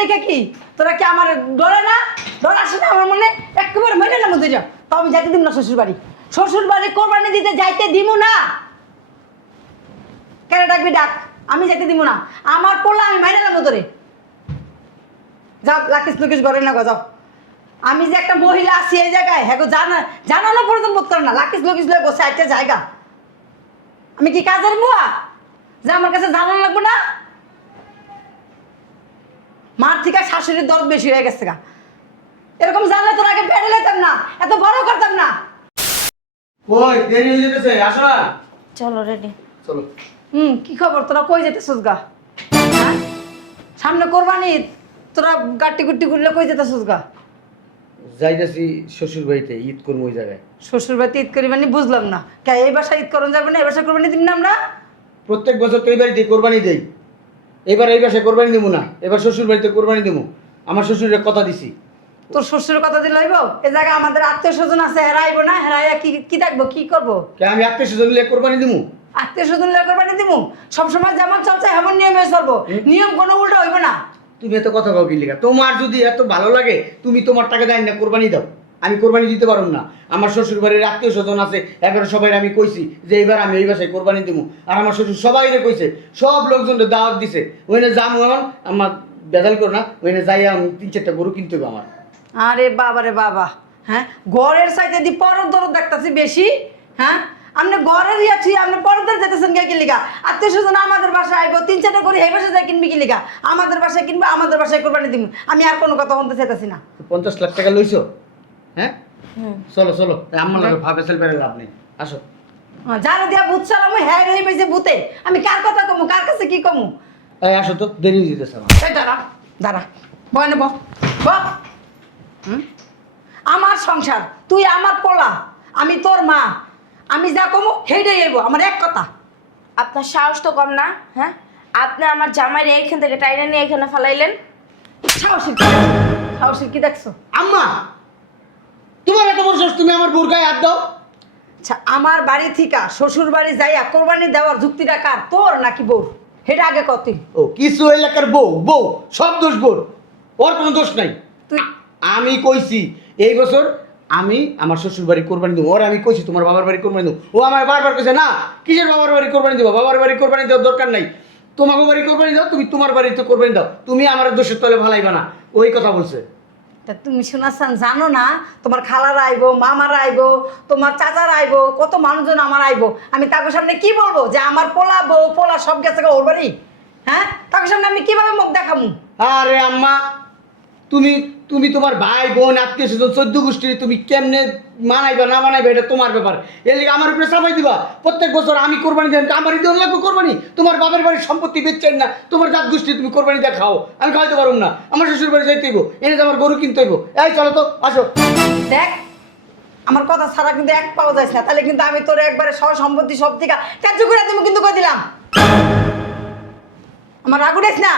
দেখে কি তোরা কি আমার ডরে না? ডর আসে না আমার মনে? একেবারে মেরে না মধ্যে যাও, তাও আমি যাইতে দিব না শ্বশুর বাড়ি। শ্বশুর বাড়ি কোরবানি দিতে যাইতে দিব না। কেন ডাকবি ডাক, আমি যাইতে দিব না। আমার পোলা আমি মাইনে নেবো তোরে। যাও লাকিস লুকিস ঘরে না গো, যাও। আমি যে একটা মহিলা আছি এই জায়গায়, হ্যাঁ গো জানানো পর্যন্ত বোধ করে না। লাকিস লুকিস লয়ে বসে একটা জায়গা, আমি কি কাজের বুয়া যে আমার কাছে জানানো লাগবে না? মার থেকে শাশুড়ির দরদ বেশি হয়ে গেছে গা। এরকম জানলে তোর আগে বেড়ে লেতাম না, এত বড় করতাম না। কই দেরি হয়ে যেতেছে, আসো না। চলো রেডি। চলো। কি খবর, তোরা কই যেতেছিস গা? হ্যাঁ? সামনে কোরবানি, তোরা গাট্টি গুট্টি গুড়লে কই যেতেছিস গা? যাইতেছি শ্বশুর বাড়িতে, ঈদ করবো ওই জায়গায়। শ্বশুর বাড়িতে ঈদ করি মানে বুঝলাম না। কে এই বাসায় ঈদ করন যাবে না? এই বাসায় কোরবানি দিন না আমরা? প্রত্যেক বছর তো এই বাড়িতে কোরবানি দেই, এবার এই বাসায় কোরবানি দেবো না, এবার শ্বশুর বাড়িতে কোরবানি দেবো। আমার শ্বশুরের কথা দিছি। তোর শ্বশুরের কথা দিলে হইব? এ জায়গায় আমাদের আত্মীয় স্বজন আছে, হেরাইবো না? হেরাইয়া কি দেখবো, কি করবো? কে আমি আত্মীয় স্বজন মিলে কোরবানি দেবো? আত্মীয় স্বজন লেগে কোরবানি দিব? সবসময় যেমন চলছে এমন নিয়মে চলবো, নিয়ম কোনো উল্টো হইব না। তুমি এত কথা কাউ কি লেখা? তোমার যদি এত ভালো লাগে তুমি তোমার টাকা দেয় না কোরবানি দাও, আমি কোরবানি দিতে পারবো না। আমার শ্বশুর বাড়ির আত্মীয় স্বজন আছে, এগারো সবাই আমি কইছি যে এইবার আমি এই বাসায় কোরবানি দেবো। আর আমার শ্বশুর সবাই কইছে, সব লোকজনকে দাওয়াত দিছে। ওইখানে যাবো, আমার আমার বেদাল করো না, ওইখানে যাই আমি 3-4টা গরু কিনতে হবে আমার। আরে বাবা রে বাবা, হ্যাঁ ঘরের সাইডে দি পরের দরদ দেখতাছি বেশি। হ্যাঁ আপনি ঘরের ইয়াছি, আপনি পরের দর যেতেছেন কে কি লিগা? আত্মীয় স্বজন আমাদের বাসায় আইবো, 3-4টা করে এই বাসায় যাই কিনবি কি লিগা? আমাদের বাসায় কিনবো, আমাদের বাসায় কোরবানি দিব। আমি আর কোনো কথা বলতে চাইতেছি না। 50 লাখ টাকা লইছো? হ্যাঁ চলো চলো, আমার লাগে ভাবেছেল বেড়ে লাভ নেই, আসো। যারা দিয়া ভূত চালাম হ্যাঁ রয়ে পেয়েছে ভূতে, আমি কার কথা কমু, কার কাছে কি কমু? এই আসো তো, দেরি হয়ে যেতেছে আমার। এই দাঁড়া দাঁড়া, বয় নেব আমার সংসার, তুই আমার পোলা, আমি তোর মা। আমি যা কমু সেইটাই আইব, আমার এক কথা। আপনার সাহস তো কম না? হ্যাঁ, আপনি আমার জামাইরে এইখান থেকে টাইনে নিয়ে এখানে ফেলাইলেন। সাহসী কি দেখছো? সাহসী কি দেখছো? আম্মা, তোমার এত বড় সাহস, তুমি আমার বোর গায়ে হাত দাও? আচ্ছা, আমার বাড়ি থেকে শ্বশুর বাড়ি যাইয়া কোরবানি দেওয়ার যুক্তিটা কার, তোর নাকি বউর? সেটা আগে কত? ও কিছু এলাকার বউ, বউ সব দোষ বোর, ওর কোনো দোষ নাই। তুই আমি কইছি এই বছর আমি আমার শ্বশুর বাড়ি কোরবানি দেবো, ওরে আমি কইছি তোমার বাবার বাড়ি কোরবানি দেবো। ও আমার বারবার কইছে না, কিসের বাবার বাড়ি কোরবানি দেবো, বাবার বাড়ি কোরবানি দেওয়ার দরকার নাই, তোমাকে বাড়ি কোরবানি দাও, তুমি তোমার বাড়িতে কোরবানি দাও, তুমি আমার দোষের তলে ভালাইবা না, ওই কথা বলছে। তা তুমি শোনাচ্ছেন জানো না, তোমার খালারা আইবো, মামারা আইবো, তোমার চাচারা আইবো, কত মানুষজন আমার আইবো। আমি তাদের সামনে কি বলবো যে আমার পোলা বউ পোলা সব গেছে ওর বাড়ি? হ্যাঁ তাদের সামনে আমি কিভাবে মুখ দেখামু? আরে আম্মা, তুমি তুমি তোমার ভাই বোন আত্মীয় স্বজন 14 গোষ্ঠী তুমি কেমনে মানাইবা না মানাইবা এটা তোমার ব্যাপার। এর লিগে আমার উপরে চাপাই দিবা। প্রত্যেক বছর আমি কোরবানি দেন, আমারই দেওয়ার লাগবে কোরবানি। তোমার বাবার বাড়ির সম্পত্তি বেচছেন না, তোমার জাত গোষ্ঠী তুমি কোরবানি দিয়ে খাও, আমি খাওয়াইতে পারবো না। আমার শ্বশুর বাড়ি যাইতে হইব, এনে আমার গরু কিনতে হইব। এই চলো তো, আসো। দেখ আমার কথা ছাড়া কিন্তু এক পাওয়া যায় না, তাহলে কিন্তু আমি তোর একবারে সব সম্পত্তি সব থেকে ত্যায্য করে তুমি কিন্তু কই দিলাম। আমার রাগ উঠেছ না?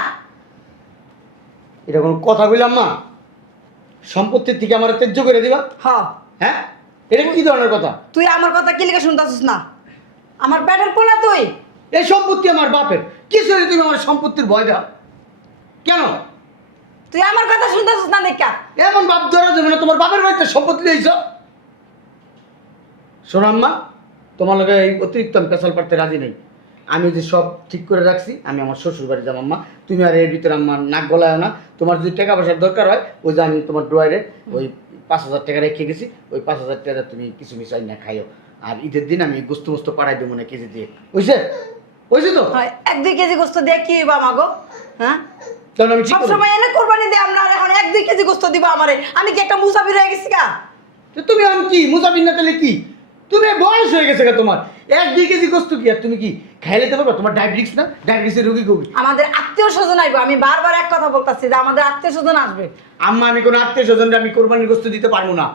এটা কোনো কথা বললাম মা? সম্পত্তির থেকে আমার ত্যায্য করে দিবা? হ্যাঁ হ্যাঁ, এটা কি ধরনের কথা? তুই আমার কথা কি লিখে শুনতেছিস না? আমার পেটের পোলা তুই। এই সম্পত্তি আমার বাপের, কিছু তুমি আমার সম্পত্তির ভয় দাও কেন? তুই আমার কথা শুনতেছিস না দেখা? এমন বাপ ধরা যাবে না, তোমার বাপের বাড়িতে সম্পত্তি লইছ। শোনো আম্মা, তোমার লগে এই অতিরিক্ত আমি পেশাল পাড়তে রাজি নেই। আমি যে সব ঠিক করে রাখছি, আমি আমার শ্বশুর বাড়ি যাবো আম্মা। তুমি আর এর ভিতরে আমার নাক গলায় না। তোমার যদি টাকা পয়সার দরকার হয়, ওই যে আমি তোমার ড্রয়ারে ওই 5,000 টাকা রেখে গেছি, ওই 5,000 টাকা তুমি কিছু মিশু আইনা খাইও। আর ঈদের দিন আমি গোস্ত মোস্ত পাড়াই দেবো না কেজি দিয়ে, বুঝছে? বুঝছি তো? 1-2 কেজি গোস্ত দিয়ে কি হইবা মাগো? হ্যাঁ তাহলে আমি ঠিক করবো। সবসময় এনে কোরবানি দিয়ে আমরা আর এখন 1-2 কেজি গোস্ত দিবা আমারে? আমি কি একটা মুসাফির হয়ে গেছি গা? তো তুমি এখন কি মুসাফির না, তাহলে কি? তুমি বয়স হয়ে গেছে গা তোমার, 1-2 কেজি গোস্ত কি আর তুমি কি খাইলে দেবো? তোমার ডায়াবেটিস না, ডায়াবেটিসের রোগী কবি। আমাদের আত্মীয় স্বজন আইবো, আমি বারবার এক কথা বলতাছি যে আমাদের আত্মীয় স্বজন আসবে। আম্মা, আমি কোনো আত্মীয় স্বজনরা আমি কোরবানির গোস্ত দিতে পারবো না।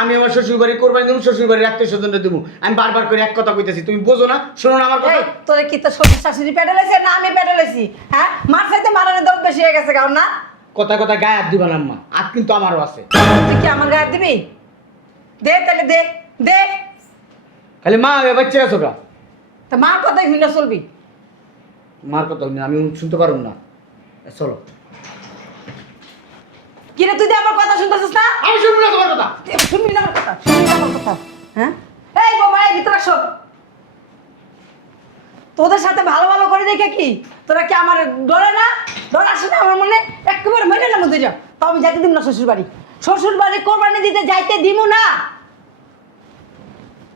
আমি আমার শ্বশুর বাড়ি কোরবানি দেবো, শ্বশুর বাড়ির আত্মীয় স্বজনরা দেবো। আমি বারবার করে এক কথা কইতেছি, তুমি বোঝো না? শোনো না আমার কথা? এই তোরে কি তোর শ্বশুর শাশুড়ি পেটালেছে না আমি পেটালেছি? হ্যাঁ মার চাইতে মারানের দরদ বেশি হয়ে গেছে কারণ না? কথা কথা গায়ে হাত দিবা না আম্মা, হাত কিন্তু আমারও আছে। তুই কি আমার গায়ে দিবি? দে তাহলে দে দে। খালি মা বাচ্চা গেছো গা, তা মার কথাই শুনে চলবি। মার কথা আমি শুনতে পারবো না। চলো। আমার কথা শুনতেছিস না? আমি শুনবো না তোমার কথা। শুনবি না আমার কথা? শুনবি না আমার কথা? হ্যাঁ? এই বাবা, এই ভিতরে আসো। তোদের সাথে ভালো ভালো করে দেখে কি তোরা কি আমার ডরে না? ডর আসে না আমার মনে? একেবারে মেনে না মধ্যে যা। তো আমি যাইতে দিব না শ্বশুর বাড়ি। শ্বশুর বাড়ি কোরবানি দিতে যাইতে দিব না।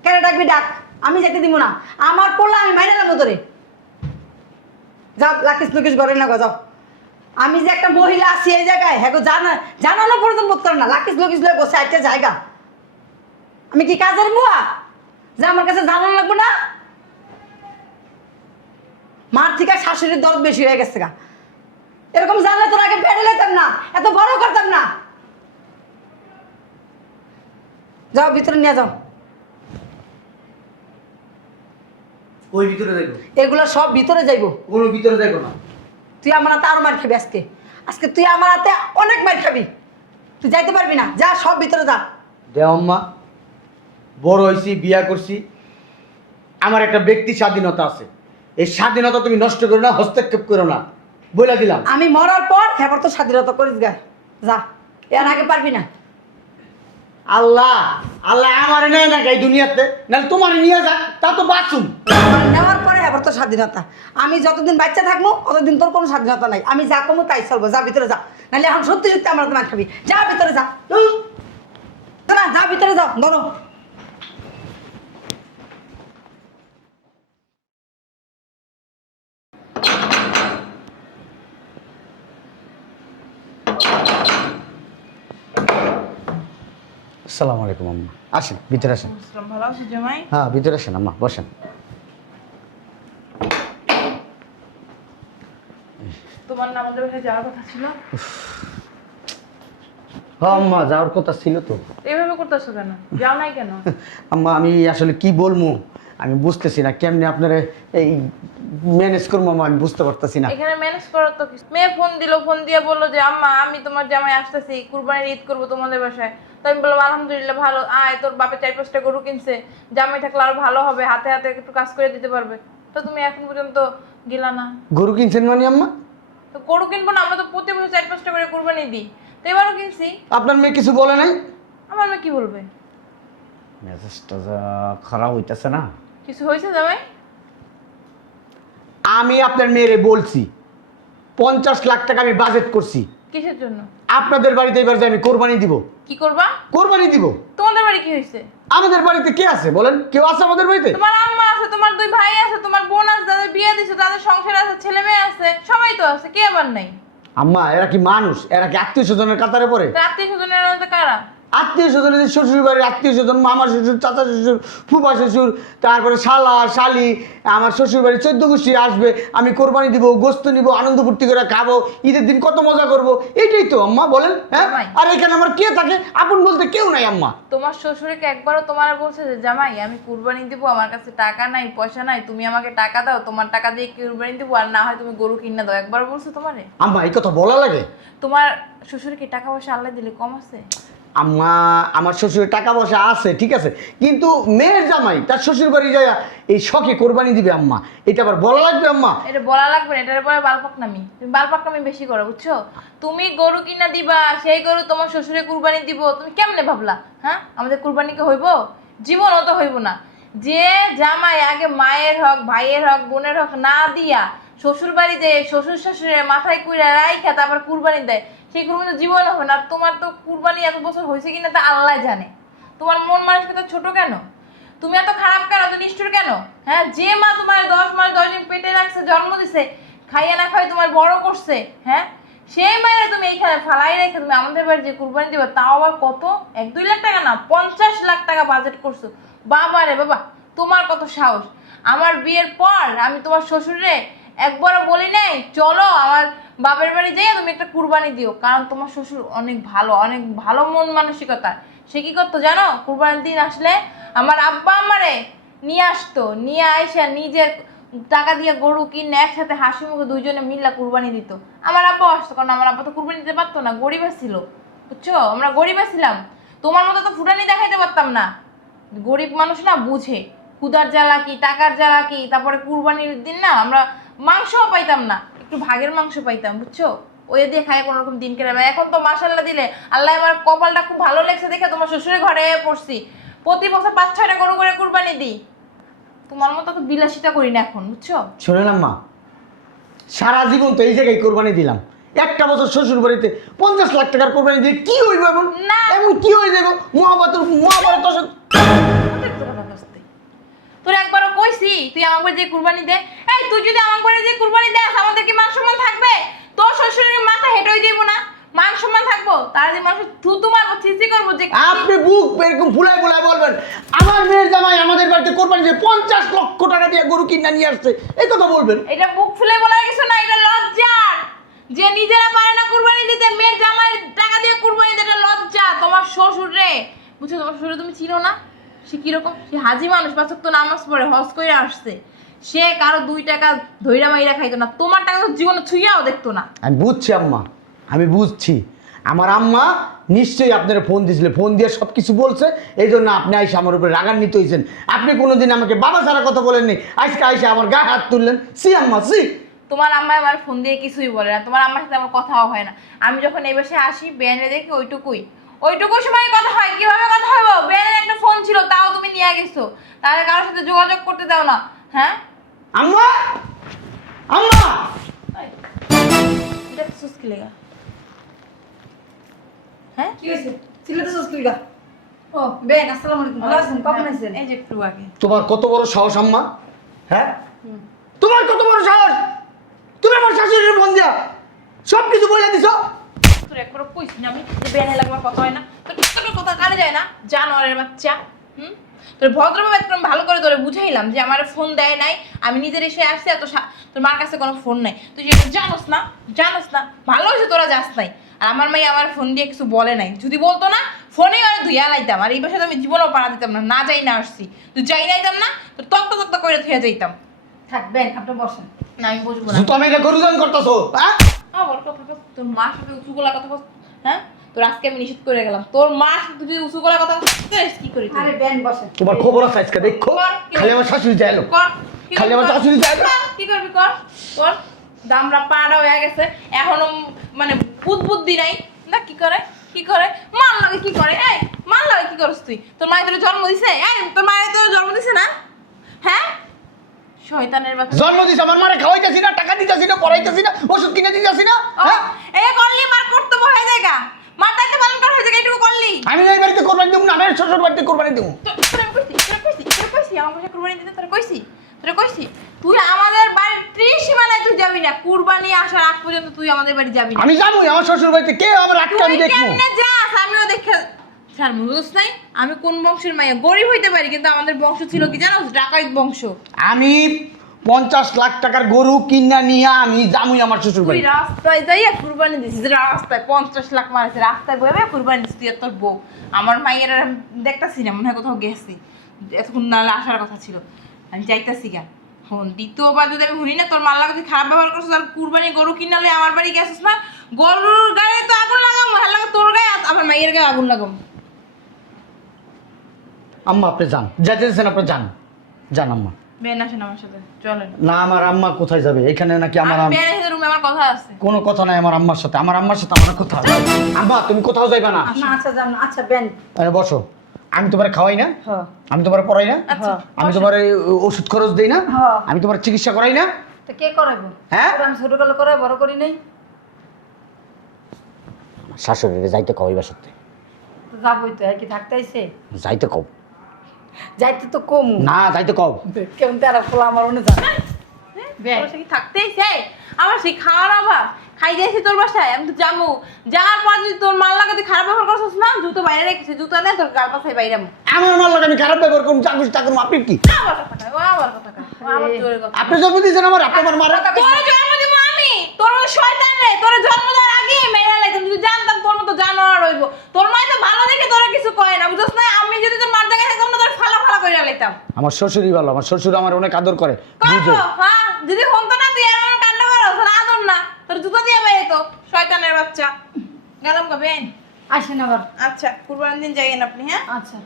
কেন ডাকবি ডাক, আমি যাইতে দিব না। আমার পোলা আমি মাইনে নেবো তোরে। যাও লাকিস লুকিস ঘরে না গো, যাও। আমি যে একটা মহিলা আছি এই জায়গায়, হ্যাঁ গো, জানানো পর্যন্ত বোধ করে না। লাকিস লুকিস লয়ে বসে একটা জায়গা। আমি কি কাজের বুয়া যে আমার কাছে জানানো লাগবে না? মার থেকে শাশুড়ির দরদ বেশি হয়ে গেছে গা। এরকম জানলে তোর আগে বেড়ে লেতাম না, এত বড় করতাম না। যাও ভিতরে নিয়ে যাও। ওই ভিতরে যাইবো? এগুলো সব ভিতরে যাইবো। কোনো ভিতরে যাইবো না। তুই আমার হাতে আরো মার খাবি আজকে। আজকে তুই আমার হাতে অনেক মার খাবি। তুই যাইতে পারবি না, যা সব ভিতরে যা। দেও আম্মা, বড় হয়েছি, বিয়া করছি, আমার একটা ব্যক্তি স্বাধীনতা আছে। এই স্বাধীনতা তুমি নষ্ট করো না, হস্তক্ষেপ করো না, বলে দিলাম। আমি মরার পর এবার তো স্বাধীনতা করিস গা, যা। এর আগে পারবি না। আল্লাহ আল্লাহ আমার নেয় না এই দুনিয়াতে, নাহলে তোমার নিয়ে যাক, তা তো বাঁচুন। নেওয়ার পরে এবার তো স্বাধীনতা। আমি যতদিন বাচ্চা থাকবো ততদিন তোর কোনো স্বাধীনতা নাই। আমি যা কমো তাই চলবো, যা ভিতরে যা। নাহলে এখন সত্যি সত্যি আমার তোমার খাবি। যা ভিতরে যা। না, যা ভিতরে যাও, ধরো। আসসালামু আলাইকুম আম্মা, আসেন ভিতরে আসেন। ভালো আছো জামাই? হ্যাঁ ভিতরে আসেন আম্মা, বসেন। তোমার না আমাদের বাসায় যাওয়ার কথা ছিল? হ্যাঁ আম্মা, যাওয়ার কথা ছিল তো। এইভাবে করতেছো কেন? যাও নাই কেন? আম্মা আমি আসলে কি বলবো, আমি বুঝতেছি না কেমনে আপনারা এই ম্যানেজ করবো আম্মা, আমি বুঝতে পারতেছি না। এখানে ম্যানেজ করার তো কিছু। মেয়ে ফোন দিল, ফোন দিয়ে বললো যে আম্মা আমি তোমার জামাই আসতেছি, কুরবানির ঈদ করবো তোমাদের বাসায়। তো আমি বললাম আলহামদুলিল্লাহ ভালো, আয় তোর বাপে 4-5টা গরু কিনছে, জামাই থাকলে আরো ভালো হবে, হাতে হাতে একটু কাজ করে দিতে পারবে। তো তুমি এখন পর্যন্ত গেলা না। গরু কিনছেন মানে আম্মা? তো গরু কিনবো না? আমরা তো প্রতি বছর 4-5টা করে কুরবানি দিই, তো এবারও কিনছি। আপনার মেয়ে কিছু বলে নাই? আমার মেয়ে কি বলবে? মেজাজটা যা খারাপ হইতেছে না। কিছু হয়েছে জামাই? আমি আপনার মেয়েরে বলছি 50 লাখ টাকা আমি বাজেট করছি কিসের জন্য? আপনাদের বাড়িতে এবার যে আমি কোরবানি দিব। কি করবা? কোরবানি দিব। তোমাদের বাড়ি কি হয়েছে? আমাদের বাড়িতে কে আছে বলেন? কেউ আছে আমাদের বাড়িতে? তোমার আম্মা আছে, তোমার 2 ভাই আছে, তোমার বোন আছে, তাদের বিয়ে দিছো, তাদের সংসার আছে, ছেলে মেয়ে আছে, সবাই তো আছে, কে আবার নাই? আম্মা এরা কি মানুষ? এরা কি আত্মীয় স্বজনের কাতারে পড়ে? আত্মীয় স্বজনের মধ্যে কারা? আত্মীয় স্বজন, শ্বশুর বাড়ির আত্মীয় স্বজন, মামা শ্বশুর, চাচা শ্বশুর, ফুফা শ্বশুর, তারপরে শালা শালি, আমার শ্বশুর বাড়ি 14 গোষ্ঠী আসবে, আমি কোরবানি দিব, গোস্ত নিব, আনন্দ ফুর্তি করে খাবো, ঈদের দিন কত মজা করব, এটাই তো আম্মা বলেন। হ্যাঁ, জামাই। আর এখানে আমার কে থাকে? আপন বলতে কেউ নাই আম্মা। তোমার শ্বশুরকে একবারও তোমার বলছে যে জামাই আমি কুরবানি দিব, আমার কাছে টাকা নাই, পয়সা নাই, তুমি আমাকে টাকা দাও, তোমার টাকা দিয়ে কুরবানি দিব, আর না হয় তুমি গরু কিনে দাও, একবার বলছো তোমারে? আম্মা এই কথা বলা লাগে? তোমার শ্বশুরকে টাকা পয়সা আল্লাহ দিলে কম আছে? আম্মা আমার শ্বশুরের টাকা পয়সা আছে ঠিক আছে, কিন্তু মেয়ের জামাই তার শ্বশুর বাড়ি যায় এই শখে কোরবানি দিবে আম্মা, এটা আবার বলা লাগবে আম্মা? এটা বলা লাগবে না, এটার পরে বালপাকনামি। তুমি বালপাকনামি বেশি করো, বুঝছো? তুমি গরু কিনা দিবা, সেই গরু তোমার শ্বশুরে কুরবানি দিব, তুমি কেমনে ভাবলা? হ্যাঁ, আমাদের কুরবানি কি হইব? জীবনও তো হইব না। যে জামাই আগে মায়ের হক, ভাইয়ের হক, বোনের হক না দিয়া শ্বশুর বাড়িতে শ্বশুর শাশুড়ের মাথায় কুইরা রাইখা তারপর কুরবানি দেয়, সেই কুরবানি তো জীবন হবে না। আর তোমার তো কুরবানি এত বছর হয়েছে কিনা তা আল্লাহ জানে। তোমার মন মানসিকতা ছোট কেন? তুমি এত খারাপ কেন, এত নিষ্ঠুর কেন? হ্যাঁ, যে মা তোমার 10 মাস 10 দিন পেটে রাখছে, জন্ম দিছে, খাইয়া না খাই তোমার বড় করছে, হ্যাঁ, সেই মায়ের তুমি এইখানে ফালাই রেখে তুমি আমাদের বাড়ি যে কুরবানি দিবা, তাও আবার কত 1-2 লাখ টাকা না, 50 লাখ টাকা বাজেট করছো। বাবা রে বাবা, তোমার কত সাহস! আমার বিয়ের পর আমি তোমার শ্বশুরে একবারও বলি নাই চলো আমার বাপের বাড়ি যাইয়া তুমি একটা কুরবানি দিও, কারণ তোমার শ্বশুর অনেক ভালো মন মানসিকতা। সে কি করতো জানো? কুরবানির দিন আসলে আমার আব্বা আমারে নিয়ে আসতো, নিয়ে আইসা নিজের টাকা দিয়ে গরু কিনে একসাথে হাসি মুখে দুইজনে মিল্লা কুরবানি দিত। আমার আব্বা আসতো, কারণ আমার আব্বা তো কুরবানি দিতে পারতো না, গরিব ছিল, বুঝছো? আমরা গরিব ছিলাম, তোমার মতো তো ফুটানি দেখাইতে পারতাম না। গরিব মানুষ না বুঝে ক্ষুধার জ্বালা কি, টাকার জ্বালা কি। তারপরে কুরবানির দিন না আমরা মাংসও পাইতাম না, একটু ভাগের মাংস পাইতাম, বুঝছো? ওই দিয়ে খায় কোনো রকম দিন কেটে। এখন তো মাশাআল্লাহ দিলে আল্লাহ আমার কপালটা খুব ভালো লাগছে দেখে তোমার শ্বশুরের ঘরে পড়ছি। প্রতি বছর 5-6টা গরু করে কুরবানি দিই। তোমার মতো তো বিলাসিতা করি না এখন, বুঝছো? শোনেন আম্মা, সারা জীবন তো এই জায়গায় কোরবানি দিলাম, একটা বছর শ্বশুর বাড়িতে 50 লাখ টাকার কোরবানি দিয়ে কি হইব এমন? না। এমন কি হয়ে যাবে? মহাভারত তোর একবারও কইছি তুই আমার বাড়ি যে কুরবানি দে। এই তুই যদি আমার বাড়ি যে কুরবানি দেস আমাদের কি মান সম্মান থাকবে? তোর শ্বশুরের মাথা হেঁটে হয়ে যাইব না? মান সম্মান থাকবো? তারা যে মানুষ থুতু মারবো, ছিছি করবো যে। আপনি বুক এরকম ফুলায় ফুলায় বলবেন আমার মেয়ের জামাই আমাদের বাড়িতে কোরবানি দিয়ে 50 লক্ষ টাকা দিয়ে গরু কিনা নিয়ে আসছে, এই কথা বলবেন? এটা বুক ফুলে বলার কিছু না, এটা লজ্জার। যে নিজেরা পারে না কুরবানি দিতে, মেয়ের জামাইয়ের টাকা দিয়ে কুরবানি দিতে, এটা লজ্জা। তোমার শ্বশুর রে, বুঝছো? তোমার শ্বশুর তুমি চিনো না? সে কিরকম? সে হাজি মানুষ, 5 ওয়াক্ত নামাজ পড়ে, হজ করে আসছে। সে কারো 2 টাকা ধইরা মাইরা খাইতো না, তোমার টাকা তো জীবনে ছুঁয়াও দেখতো না। আমি বুঝছি আম্মা, আমি বুঝছি। আমার আম্মা নিশ্চয়ই আপনারা ফোন দিয়েছিল, ফোন দিয়ে সব কিছু বলছে, এই জন্য আপনি আইসা আমার উপরে রাগান্বিত হয়েছেন। আপনি কোনোদিন আমাকে বাবা ছাড়া কথা বলেননি, আজকে আইসা আমার গায়ে হাত তুললেন। সি আম্মা সি। তোমার আম্মা আমার ফোন দিয়ে কিছুই বলে না, তোমার আম্মার সাথে আমার কথাও হয় না। আমি যখন এই বাসায় আসি বেয়ানে দেখি ওইটুকুই সময় কথা হয়। কিভাবে কথা হইব? বেয়ানের একটা ফোন ছিল, তাও তুমি নিয়ে গেছো, তাহলে কারোর সাথে যোগাযোগ করতে দাও না। হ্যাঁ আম্মা, আম্মা, এটা তো সুস্কি লেগা। হ্যাঁ কি হয়েছে? সিলেটে সুস্কিলগা। ও বেন, আসসালামু আলাইকুম। ভালো আছেন? কখন আছেন? এই যে একটু আগে। তোমার কত বড় সাহস আম্মা? হ্যাঁ, তোমার কত বড় সাহস? তুমি আমার শাশুড়ির ফোন দিয়া সব কিছু বলে দিছো। তোর একবার কইছি না আমি যে বেয়ানে লাগবার কথা হয় না? তোর কথা কানে যায় না? জানোয়ারের বাচ্চা। তোর ভদ্রভাবে একদম ভালো করে তোরে বুঝাইলাম যে আমার ফোন দেয় নাই, আমি নিজের এসে আসছি, এত তোর মার কাছে কোনো ফোন নাই, তুই যেটা জানোস না। ভালো হয়েছে তোরা যাস নাই। আর আমার মাই আমার ফোন দিয়ে কিছু বলে নাই, যদি বলতো না ফোনেই আর ধুইয়া লাইতাম। আর এই বাসায় তো আমি জীবনেও পাড়া দিতাম না, না যাই না আসছি, তুই যাই নাইতাম না, তোর তক্তা করে ধুয়ে যাইতাম। থাকবেন, আপনি বসেন। না আমি বুঝবো না। জুতো আমি এটা গরুদান করতেছো? হ্যাঁ, আমার কথা কস, তোর মার সাথে উঁচু গলা কথা কস। হ্যাঁ, তোর আজকে আমি নিষেধ করে গেলাম, তোর মার সাথে তুই যদি উঁচু গলা কথা কস কি করি তুই? আরে বেন বসেন। তোমার খবর আছে আজকে দেখো। খালি আমার শাশুড়ি যাইলো, কর, কি খালি আমার করবি? শাশুড়ি যাইলো। কি করবি কর কর। দামরা পাড়া হয়ে গেছে এখনো, মানে বুদ্ধি নাই না। কি করে মার লাগে? কি করে? এই মার লাগে কি করছ তুই? তোর মায়ের তোর জন্ম দিছে? এই তোর মায়ের তোর জন্ম দিছে না? হ্যাঁ, শয়তানের বাচ্চা। জন্ম দিস আমার মারে, খাওয়াইতেছি না, টাকা দিতেছি না, পড়াইতেছি না, ওষুধ কিনে দিতেছি না। হ্যাঁ, এই করলি মার কর্তব্য হয়ে জায়গা, মার দায়িত্ব পালন করা হয়ে জায়গা, এইটুকু করলি। আমি এই বাড়িতে কোরবানি দেবো না, আমি শ্বশুর বাড়িতে কোরবানি দেবো। তোরা কইছি আমার কাছে কুরবানি দিতে, তোরা কইছি তুই আমাদের বাড়ির ত্রিসীমানায় তুই যাবি না, কুরবানি আসার আগ পর্যন্ত তুই আমাদের বাড়ি যাবি না। আমি যাবোই আমার শ্বশুর বাড়িতে, কে আমার আটকে আমি তুই দেখবো। কেমনে যাস আমিও দেখে স্যার বুঝছ নাই আমি কোন বংশের মাইয়া। গরিব হইতে পারি কিন্তু আমাদের বংশ ছিল কি জানো? ডাকাইত বংশ। আমি 50 লাখ টাকার গরু কিনা নিয়ে আমি যাবোই আমার শ্বশুর তুই বাড়ি। রাস্তায় যাইয়া কুরবানি দিছিস, রাস্তায় 50 লাখ মারছে, রাস্তায় বইবে কুরবানি দিছিস তুই আর তোর বউ। আমার মাইয়ের দেখতাছি না, মনে হয় কোথাও গেছি, এতক্ষণ নাহলে আসার কথা ছিল। আমি যাইতাছি গা হন। দ্বিতীয়বার যদি আমি শুনি না তোর মাল্লা যদি খারাপ ব্যবহার করছিস আর কুরবানি গরু কিনালে আমার বাড়ি গেছিস না, গরুর গায়ে তো আগুন লাগাম, লাগে তোর গায়ে আমার মাইয়ের গায়ে আগুন লাগাম। আম্মা আপনি যান, যাইতেছেন আপনি যান, যান আম্মা। বেন আসেন আমার সাথে, চলেন। না, আমার আম্মা কোথায় যাবে? এখানে নাকি আমার বেন এসে রুমে আমার কথা আছে। কোনো কথা নাই আমার আম্মার সাথে, আমার আম্মার সাথে আমার কথা। আম্মা তুমি কোথাও যাইবা না। না আচ্ছা যান না। আচ্ছা বেন। আরে বসো, আমি তোমার খাওয়াই না, হ্যাঁ আমি তোমার পড়াই না, আচ্ছা আমি তোমার ওষুধ খরচ দেই না, হ্যাঁ। আমি তোমার চিকিৎসা করাই না। তো কে করাইবো? হ্যাঁ? আমি ছোটকালে করে বড় করি নাই। শাশুড়িরে যাইতে কও এবার সত্যি, তো যাবই তো, আর কি থাকতে আইছে? যাইতে কও। যাইতে তো কম না, যাইতে কও। কেমন তারা ফোলা আমার মনে জানা। তোর সে কি থাকতেই চাই? আমার সেই খাওয়ার অভাব, খাই দিয়েছি তোর বাসায়, আমি তো যাবো। যাওয়ার পর যদি তোর মাল লাগে তুই খারাপ ব্যবহার করছিস না, জুতো বাইরে রেখেছি, জুতো নেই তোর গাল পাশায় বাইরে। আমার মাল লাগে আমি খারাপ ব্যবহার করুন, চাকরি চাকরি আপনি কি? আবার কথা কয়, ও আবার কথা কয়, ও আবার জোরে কথা। আপনি জন্ম দিয়েছেন আমার, আপনি আমার মারা। তোর জন্ম দিব আমি, তোর মতো শয়তান রে, তোর জন্ম দেওয়ার আগে মেরে লাইতাম, যদি জানতাম তোর মতো জানোয়ার হইব। তোর মাই তো ভালো দেখে তোরা কিছু কয় না, বুঝছ না? আমি যদি তোর মার জায়গায় থাকতাম না তোর ফালা করে লাইতাম। আমার শ্বশুরই ভালো, আমার শ্বশুর আমার অনেক আদর করে, বুঝো? হ্যাঁ, যদি হতো না তুই এমন কাণ্ড করস, তোর আদর না, তোর জুতো দিয়ে বাইরে তো শয়তানের বাচ্চা। গেলাম কবেন? আসেন আবার। আচ্ছা, কুরবানির দিন যাইয়েন আপনি। হ্যাঁ, আচ্ছা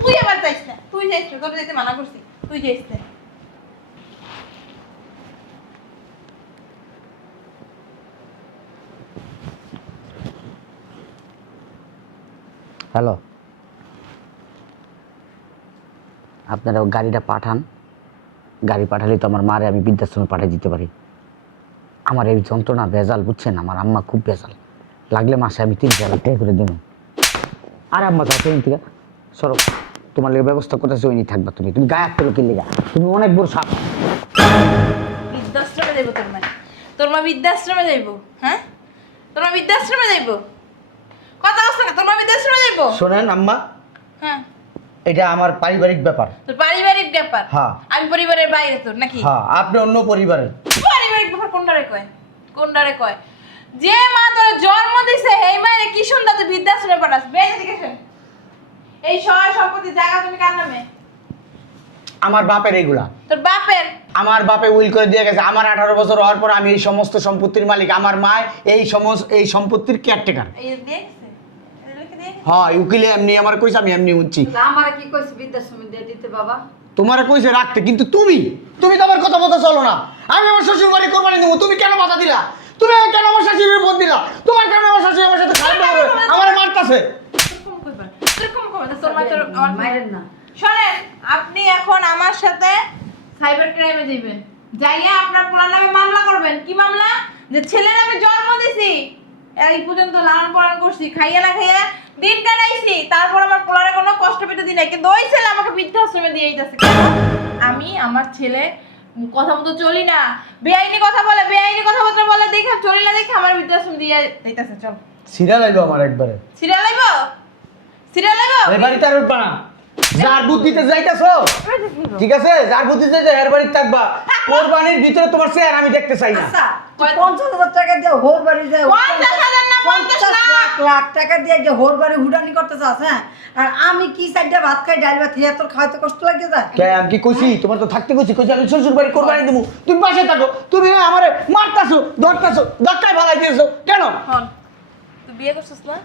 তুই আবার যাইস না, তুই যাইস না, তোর যেতে মানা করছি, তুই যাইস না। হ্যালো, আপনারা গাড়িটা পাঠান। গাড়ি পাঠালে তো আমার মারে আমি বৃদ্ধাশ্রমে পাঠিয়ে দিতে পারি। আমার এই যন্ত্রণা ভেজাল, বুঝছেন? আমার আম্মা খুব ভেজাল, লাগলে মাসে আমি 3,000 টাকা করে দেবো। আর আম্মা যাও থেকে সরো, তোমার লেগে ব্যবস্থা করতেছে, ওই নিয়ে থাকবা। তুমি তুমি গায়ে হাত কিনলে গা, তুমি অনেক বড় সাপ। বৃদ্ধাশ্রমে যাইব তোর মা বৃদ্ধাশ্রমে যাইব? হ্যাঁ, তোর মা বৃদ্ধাশ্রমে যাইব? কথা আছে না, তোর মা বৃদ্ধাশ্রমে যাইব? শোনেন আম্মা, হ্যাঁ, এটা আমার পারিবারিক ব্যাপার। তোর পারিবারিক ব্যাপার? হ্যাঁ। আমি পরিবারের বাইরে তোর নাকি? হ্যাঁ, আপনি অন্য পরিবারের। পারিবারিক ব্যাপার কোনটারে কয়? কোনটারে কয়? যে মা তোর জন্ম দিছে এই মায়ের কি সুন্দর তুই বৃদ্ধাশ্রমে পাঠাস? বেঁচে দিকে এই সহায় সম্পত্তি জায়গা তুমি কার নামে? আমার বাপের এইগুলা। তোর বাপের? আমার বাপে উইল করে দিয়ে গেছে। আমার 18 বছর হওয়ার পর আমি এই সমস্ত সম্পত্তির মালিক। আমার মা এই সম্পত্তির কেয়ারটেকার। এই যে দিয়ে গেছে, এই লিখে দিয়ে গেছে। হ্যাঁ, উকিলে এমনি আমার কইছে, আমি এমনি উঠছি। আমার কি কইছে বৃদ্ধাশ্রমে দিয়ে দিতে বাবা? তোমার কইছে রাখতে, কিন্তু তুমি তো আমার কথা মতো চলো না। আমি আমার শ্বশুর বাড়ি কোরবানি দেবো, তুমি কেন বাধা দিলা? তুমি কেন আমার শাশুড়ির বোন দিলা? তোমার কেন আমার শাশুড়ি আমার সাথে খারাপ হবে? আমার মারতাছে। এরকম কইবা, এরকম কইবা না, তোর মা তোর আমার মাইরেন না। শোনেন, আপনি এখন আমার সাথে সাইবার ক্রাইমে যাবেন। যাইয়া আপনার পোলার নামে মামলা করবেন। কি মামলা? যে ছেলের আমি জন্ম দিছি, এই পর্যন্ত লালন পালন করছি, খাইয়া না খাইয়া দিন কাটাইছি, তারপর আমার পোলারে কোনো কষ্ট পেতে দিই নাই, কিন্তু ওই ছেলে আমাকে বৃদ্ধাশ্রমে দিয়ে যাচ্ছে। আমি আমার ছেলে কথা মতো চলি না, বেআইনি কথা বলে, বেআইনি কথাবার্তা বলে, দেখে চলি না, দেখে আমার বৃদ্ধাশ্রম দিয়ে যাইতেছে। চল, সিরিয়াল আইলো আমার একবারে। সিরিয়াল আইব, সিরিয়াল আইব। এই বাড়িতে আর উঠবা না। যার বুদ্ধিতে যাইতাছো, ঠিক আছে? যার বুদ্ধিতে যাই এর বাড়িতে থাকবা। কোরবানির ভিতরে তোমার চেহারা আমি দেখতে চাই না। আচ্ছা, 50,000 টাকা দিয়ে হোর বাড়ি যায়, 50,000 না, 50 লাখ টাকা দিয়ে যে হোর বাড়ি হুডানি করতে চাস? হ্যাঁ, আর আমি কি সাইডটা ভাত খাই, ডাল ভাত খেয়ে তোর খাওয়াতে কষ্ট লাগে যায়? কে আমি কি কইছি? তোমার তো থাকতে কইছি, কইছি আমি শ্বশুর বাড়ি কোরবানি দেবো, তুমি পাশে থাকো। তুমি আমারে মারতাছো, ধরতাছো, ধাক্কায় ভালাই দিয়েছো কেন? হন, তুই বিয়ে করছিস না?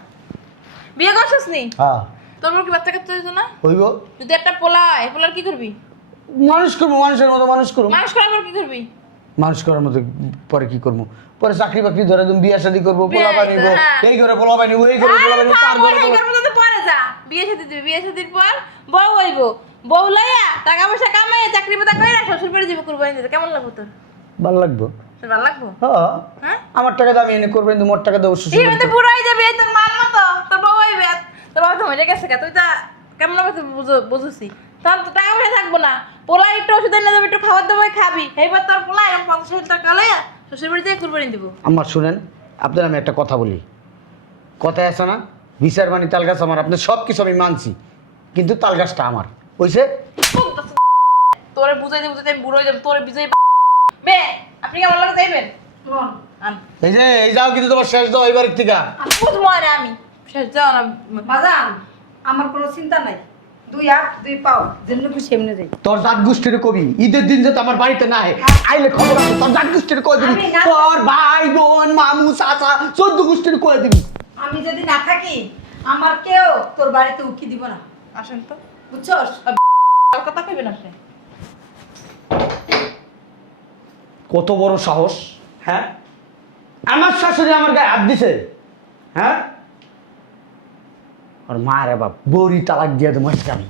বিয়ে করছিস নি? হ্যাঁ, তোর কি বাচ্চা কাচ্চা হইতো না? হইব। যদি একটা পোলা, এই পোলার কি করবি? মানুষ করবো, মানুষের মতো মানুষ করবো। মানুষ করার পর কি করবি? মানুষ করার মতো পরে কি করবো? পরে চাকরি বাকরি ধরে তুমি বিয়ে শাদী করবো, পোলা বানিব, হ্যাঁ। এই ঘরে পোলা বানিব, এই ঘরে পোলা বানিব, তার ঘরে পোলা। পরে যা বিয়ে শাদী দিবি, বিয়ে শাদীর পর বউ হইব, বউ লাইয়া টাকা পয়সা কামাইয়া চাকরি বাকরি কইরা শ্বশুর বাড়ি যাবে কুরবানি দিতে। কেমন লাগবে তোর? ভালো লাগবো। তোর ভালো লাগবে? হ্যাঁ, হ্যাঁ, আমার টাকা দামি এনে করবেন, মোট টাকা দেবো শ্বশুর এই বাড়িতে। মধ্যে বুড়াই যাবে তোর মার মতো, তোর বউ হইবে, তোর বাবা তো মরে গেছে, তুই তা কেমন হবে বুঝুছি। তখন তো টাকা পয়সা থাকবো না, পোলা একটু ওষুধ এনে দেবে, একটু খাবার দাবার খাবি, এইবার তোর পোলা এরকম 50,000 টাকা লইয়া শ্বশুর বাড়ি থেকে কুরবানি দিব। আমার শুনেন, আপনার আমি একটা কথা বলি। কথায় আছে না, বিচার মানি তাল গাছ আমার। আপনার সব কিছু আমি মানছি, কিন্তু তাল গাছটা আমার হইছে। তোরে বুঝাইতে বুঝাইতে আমি বুড়ো হয়ে যাবো, তোরে বুঝাই বে। আপনি কেমন লাগে যাইবেন? শোন, আন এই যাও, কিন্তু তোমার শেষ দাও এই বাড়ির থেকে। বুঝবো না আমি, শেষ যাও না। বাজান, আমার কোনো চিন্তা নাই। 2 হাত 2 পাও, যেন খুশি এমনি যাই। তোর জাত গোষ্ঠীর কবি ঈদের দিন যে আমার বাড়িতে না আইলে খবর আছে, তোর জাত গোষ্ঠীর কয়ে দিবি। আমি না- তোর ভাই বোন মামু চাচা 14 গোষ্ঠীর কয়ে দিবি। আমি যদি না থাকি, আমার কেউ তোর বাড়িতে উকি দিব না, আসেন তো, বুঝছস? আর কথা কইবেন আপনি। কত বড় সাহস! হ্যাঁ, আমার শাশুড়ি আমার গায়ে হাত দিছে। হ্যাঁ, আর মা রে বাপ, বউরি তালাক দিয়ে দেবো আজকে আমি।